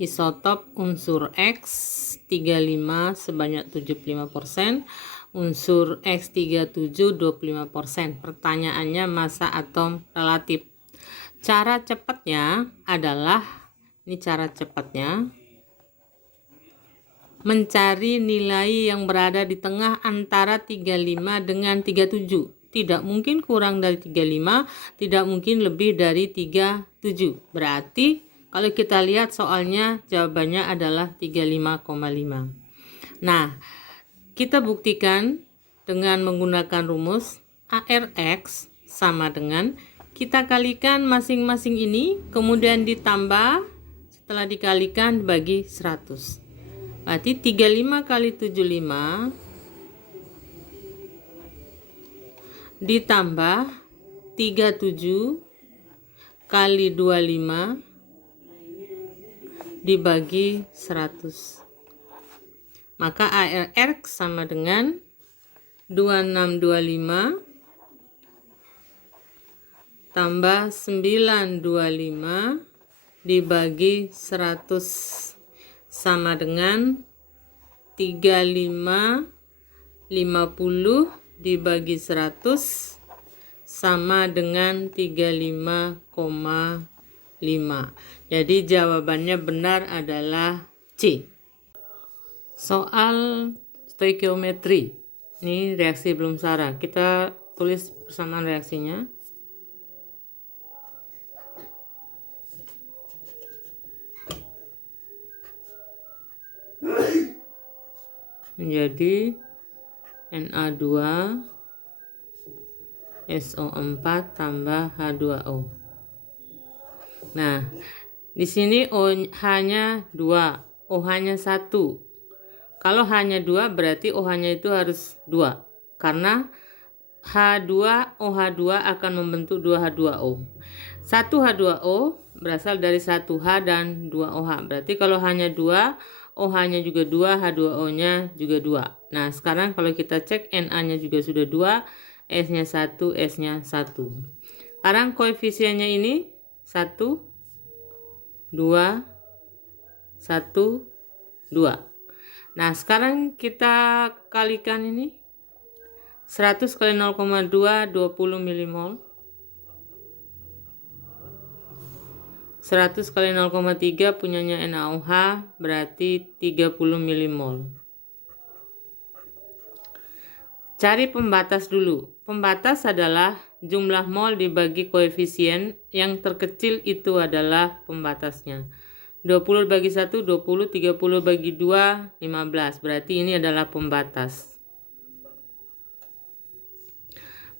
isotop unsur X 35 sebanyak 75%, unsur X 37 25%. Pertanyaannya massa atom relatif. Cara cepatnya adalah, ini cara cepatnya, mencari nilai yang berada di tengah antara 35 dengan 37. Tidak mungkin kurang dari 35, tidak mungkin lebih dari 37. Berarti kalau kita lihat soalnya jawabannya adalah 35,5. Nah, kita buktikan dengan menggunakan rumus ARX sama dengan kita kalikan masing-masing ini, kemudian ditambah, setelah dikalikan bagi 100. Berarti 35 kali 75 ditambah 37 kali 25 dibagi 100. Maka ARX sama dengan 2625 tambah 925 dibagi 100 sama dengan 3550 dibagi 100 sama dengan 35,5. Jadi jawabannya benar adalah C. Soal stoikiometri. Ini reaksi belum sara. Kita tulis persamaan reaksinya. Menjadi Na2 SO4 tambah H2O. Nah, di sini OH-nya 2, OH-nya 1. Kalau hanya 2 berarti OH-nya itu harus 2. Karena OH2 akan membentuk 2H2O. 1H2O berasal dari 1H dan 2OH. Berarti kalau hanya 2, OH-nya juga 2, H2O-nya juga 2. Nah, sekarang kalau kita cek Na-nya juga sudah 2, S-nya 1, S-nya 1. Sekarang koefisiennya ini 1, 2, 1, 2. Nah, sekarang kita kalikan ini. 100 kali 0,2, 20 milimol. 100 kali 0,3 punyanya NaOH berarti 30 milimol. Cari pembatas dulu. Pembatas adalah jumlah mol dibagi koefisien, yang terkecil itu adalah pembatasnya. 20 bagi 1, 20, 30 bagi 2, 15. Berarti ini adalah pembatas.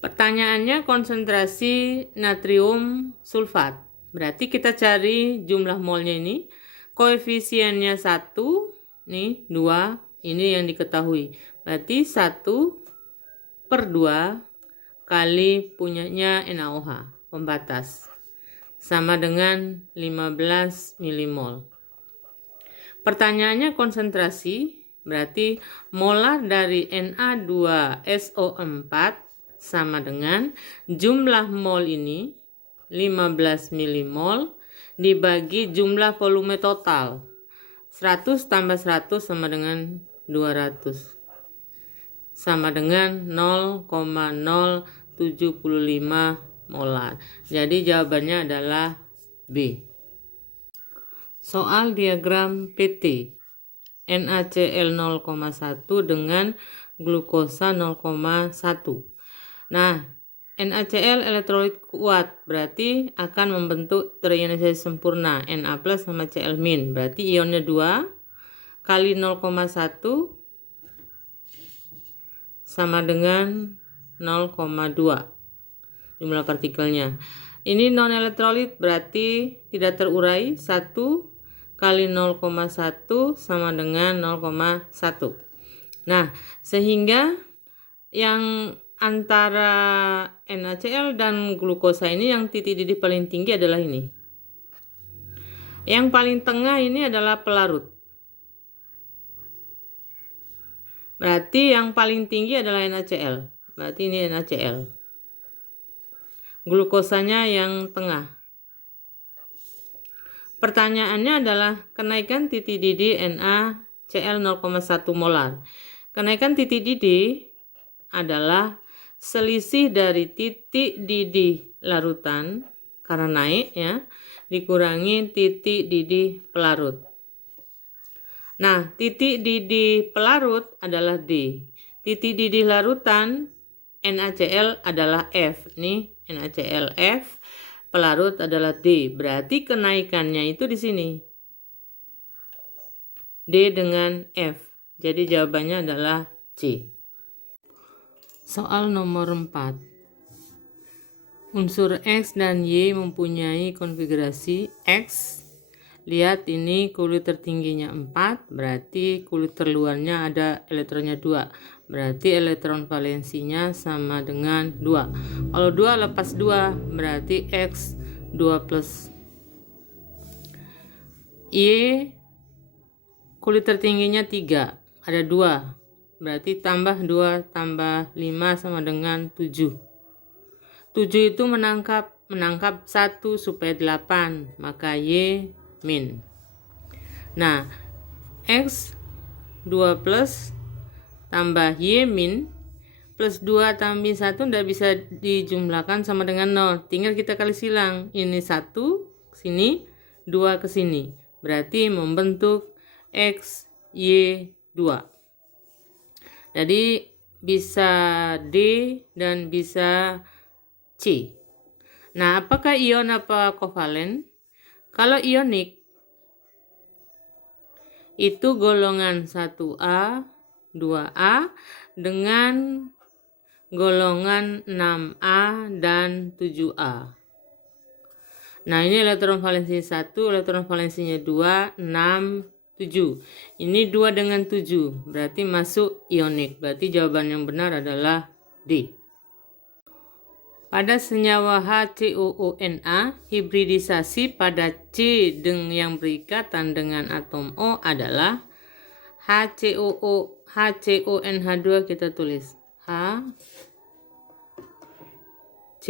Pertanyaannya konsentrasi natrium sulfat. Berarti kita cari jumlah molnya ini. Koefisiennya 1, nih 2, ini yang diketahui. Berarti 1/2 kali punyanya NaOH, pembatas. Sama dengan 15 milimol. Pertanyaannya konsentrasi, berarti molar dari Na2SO4 sama dengan jumlah mol ini 15 milimol dibagi jumlah volume total. 100 tambah 100 sama dengan 200. Sama dengan 0,075 molar. Jadi jawabannya adalah B. Soal diagram PT. NaCl 0,1 dengan glukosa 0,1. Nah, NaCl elektrolit kuat, berarti akan membentuk terionisasi sempurna Na+ sama Cl-. Berarti ionnya 2 kali 0,1 sama dengan 0,2 jumlah partikelnya. Ini non elektrolit berarti tidak terurai. 1 kali 0,1 sama dengan 0,1. Nah, sehingga yang antara NaCl dan glukosa ini yang titik didih paling tinggi adalah ini. Yang paling tengah ini adalah pelarut. Berarti yang paling tinggi adalah NaCl. Berarti ini NaCl. Glukosanya yang tengah. Pertanyaannya adalah kenaikan titik didih NaCl 0,1 molar. Kenaikan titik didih adalah selisih dari titik didih larutan karena naik ya, dikurangi titik didih pelarut. Nah, titik didih pelarut adalah D. Titik didih larutan NaCl adalah F. Nih, NaCl F, pelarut adalah D. Berarti kenaikannya itu di sini. D dengan F. Jadi jawabannya adalah C. Soal nomor 4. Unsur X dan Y mempunyai konfigurasi X. Lihat ini kulit tertingginya 4, berarti kulit terluarnya ada elektronnya 2. Berarti elektron valensinya sama dengan 2. Kalau 2 lepas 2, berarti X 2 plus. Y kulit tertingginya 3, ada 2. Berarti tambah 2 tambah 5 sama dengan 7. 7 itu menangkap 1 supaya 8, maka Y min. Nah, X 2 plus tambah Y min plus 2 tambah 1 tidak bisa dijumlahkan sama dengan 0. Tinggal kita kali silang. Ini 1 ke sini, 2 ke sini. Berarti membentuk X, Y, 2. Jadi bisa D dan bisa C. Nah, apakah ion apa kovalen? Kalau ionik itu golongan 1A, 2A dengan golongan 6A dan 7A. Nah, ini elektron valensi 1, elektron valensinya 2, 6, 7. Ini 2 dengan 7, berarti masuk ionik. Berarti jawaban yang benar adalah D. Pada senyawa HCOONa, hibridisasi pada C yang berikatan dengan atom O adalah HCONH2, kita tulis H C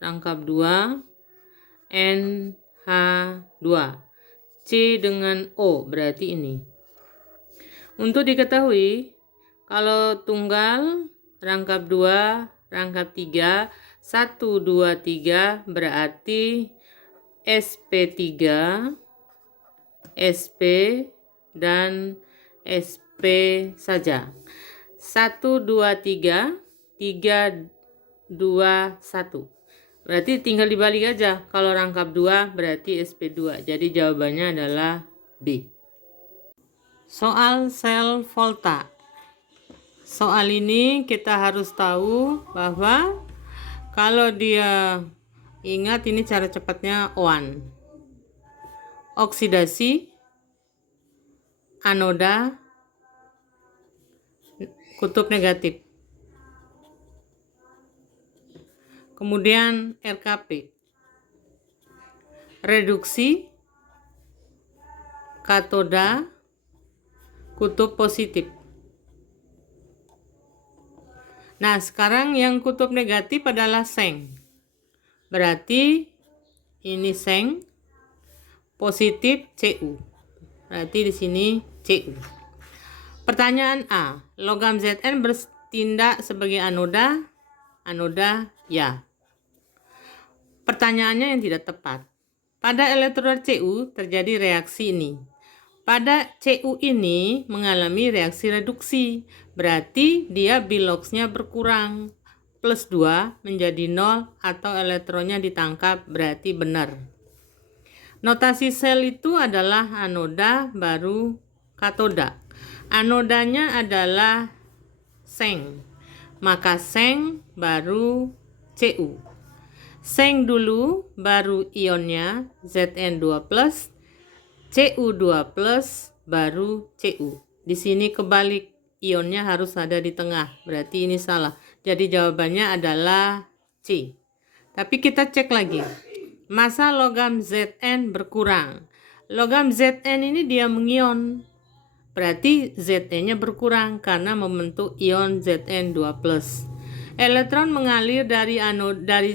rangkap 2 NH2. C dengan O berarti ini. Untuk diketahui, kalau tunggal rangkap 2 rangkap 3 1 2 3 berarti sp3 sp dan sp saja. 1 2 3 3 2 1. Berarti tinggal dibalik aja. Kalau rangkap 2 berarti sp2. Jadi jawabannya adalah B. Soal sel volta. Soal ini kita harus tahu bahwa kalau dia, ingat ini cara cepatnya O1. Oksidasi, anoda, kutub negatif. Kemudian RKP. Reduksi, katoda, kutub positif. Nah, sekarang yang kutub negatif adalah seng. Berarti ini seng, positif Cu. Berarti di sini Cu. Pertanyaan A. Logam Zn bertindak sebagai anoda? Anoda ya. Pertanyaannya yang tidak tepat. Pada elektroda Cu terjadi reaksi ini. Pada Cu ini mengalami reaksi reduksi, berarti dia biloxnya berkurang. Plus 2 menjadi 0 atau elektronnya ditangkap, berarti benar. Notasi sel itu adalah anoda baru katoda. Anodanya adalah seng, maka seng baru Cu. Seng dulu baru ionnya Zn2+, Cu2+, baru Cu. Di sini kebalik, ionnya harus ada di tengah. Berarti ini salah. Jadi jawabannya adalah C. Tapi kita cek lagi. Masa logam Zn berkurang. Logam Zn ini dia mengion. Berarti Zn-nya berkurang karena membentuk ion Zn2+. Elektron mengalir dari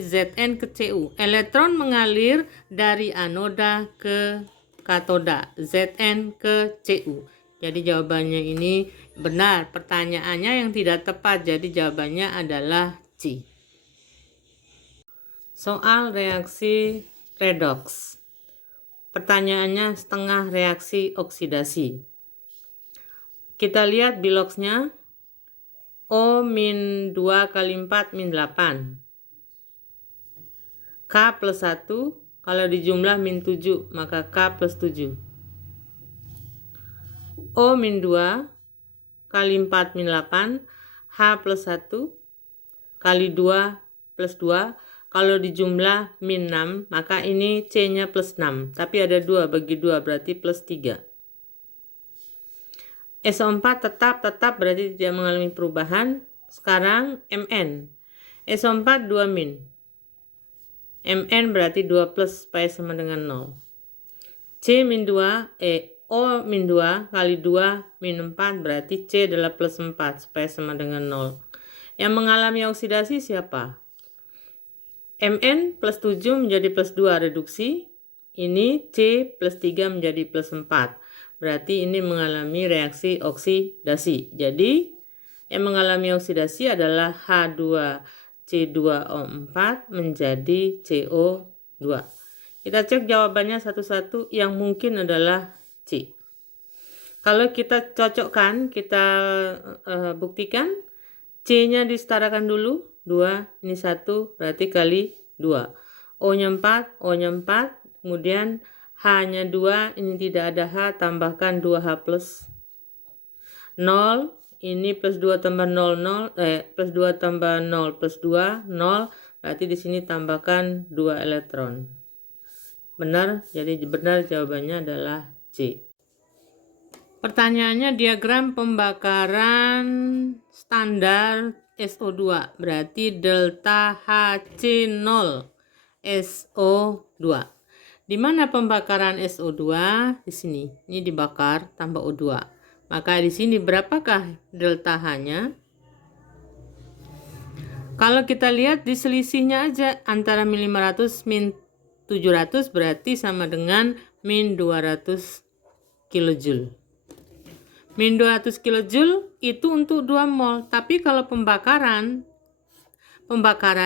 Zn ke Cu. Elektron mengalir dari anoda ke katoda, Zn ke Cu. Jadi jawabannya ini benar. Pertanyaannya yang tidak tepat, jadi jawabannya adalah C. Soal reaksi redoks. Pertanyaannya setengah reaksi oksidasi. Kita lihat biloksnya. O-2 kali 4 min 8. K plus 1, kalau dijumlah min 7, maka K plus 7. O-2 kali 4 min 8, H plus 1, kali 2 plus 2, kalau dijumlah min 6, maka ini C-nya plus 6. Tapi ada 2 bagi 2, berarti plus 3. SO4 tetap berarti tidak mengalami perubahan. Sekarang Mn. SO4 2 min. Mn berarti 2 plus supaya sama dengan 0. C min 2, O min 2 kali 2 min 4 berarti C adalah plus 4 supaya sama dengan 0. Yang mengalami oksidasi siapa? Mn plus 7 menjadi plus 2 reduksi. Ini C plus 3 menjadi plus 4. Berarti ini mengalami reaksi oksidasi. Jadi yang mengalami oksidasi adalah H2C2O4 menjadi CO2. Kita cek jawabannya satu-satu, yang mungkin adalah C. Kalau kita cocokkan, kita buktikan, C-nya disetarakan dulu, 2, ini 1, berarti kali 2. O-nya 4, O-nya 4, kemudian H-nya 2, ini tidak ada H, tambahkan 2H plus 0, ini plus 2 tambah 0, plus 2 tambah 0 plus 2, 0, berarti di sini tambahkan 2 elektron. Benar, jadi benar jawabannya adalah C. Pertanyaannya diagram pembakaran standar SO2, berarti delta HC0 SO2. Di mana pembakaran SO2? Di sini. Ini dibakar tambah O2. Maka di sini berapakah delta H-nya? Kalau kita lihat di selisihnya aja antara min 500 min 700 berarti sama dengan min 200 kJ. Min 200 kJ itu untuk 2 mol. Tapi kalau pembakaran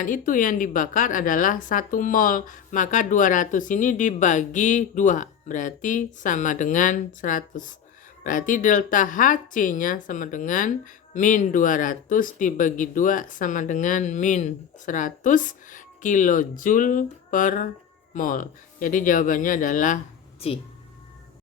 itu yang dibakar adalah 1 mol, maka 200 ini dibagi 2, berarti sama dengan 100. Berarti delta HC-nya sama dengan min 200 dibagi 2 sama dengan min 100 kJ per mol. Jadi jawabannya adalah C.